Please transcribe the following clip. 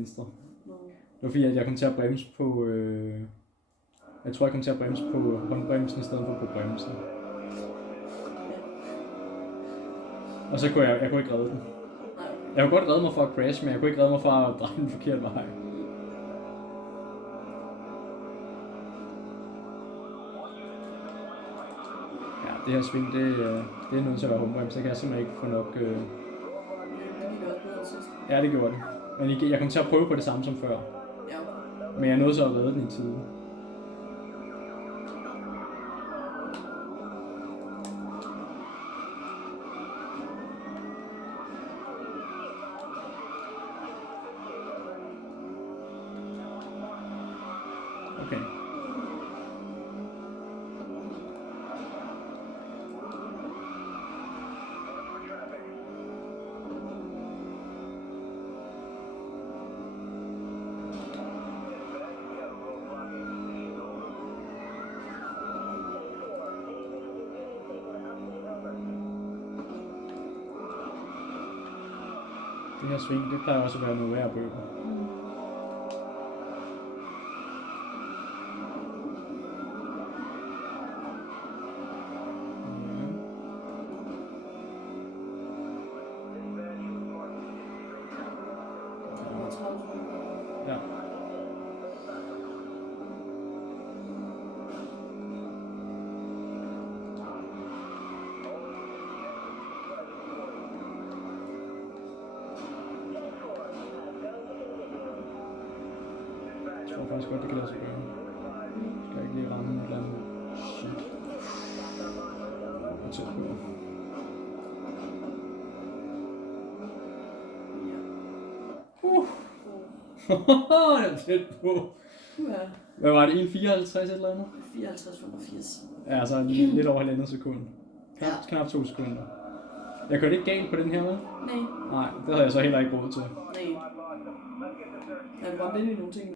venstre. Nå. Det var fordi, at jeg kom til at bremse på... jeg tror, jeg kom til at bremse på håndbremsen i stedet for på bremsen. Og så kunne jeg kunne ikke redde den. Jeg kunne godt redde mig fra at crash, men jeg kunne ikke redde mig fra at dreje den forkerte vej. Ja, det her sving, det er nødt til at være håndbremse. Det kan jeg simpelthen ikke få nok... Ja, det gjorde det. Men jeg kom til at prøve på det samme som før. Men jeg nåede så at redde den i tide. Okay. Det her sving, det plejer også at være noget værd at bøge. Ja. Jeg tror faktisk godt, det kan lade sig gøre. Skal jeg ikke lige ramme et eller andet? Shit. Jeg er tæt på. Jeg er tæt på. Hvad var det? 1,54 et eller andet? 54,85. Ja, altså lidt over 1,5 sekund. Knap 2 sekunder. Jeg kørte ikke galt på den her, vel? Nej. Nej, det havde jeg så heller ikke råd til. Nej. Jeg har godt lidt i nogle ting.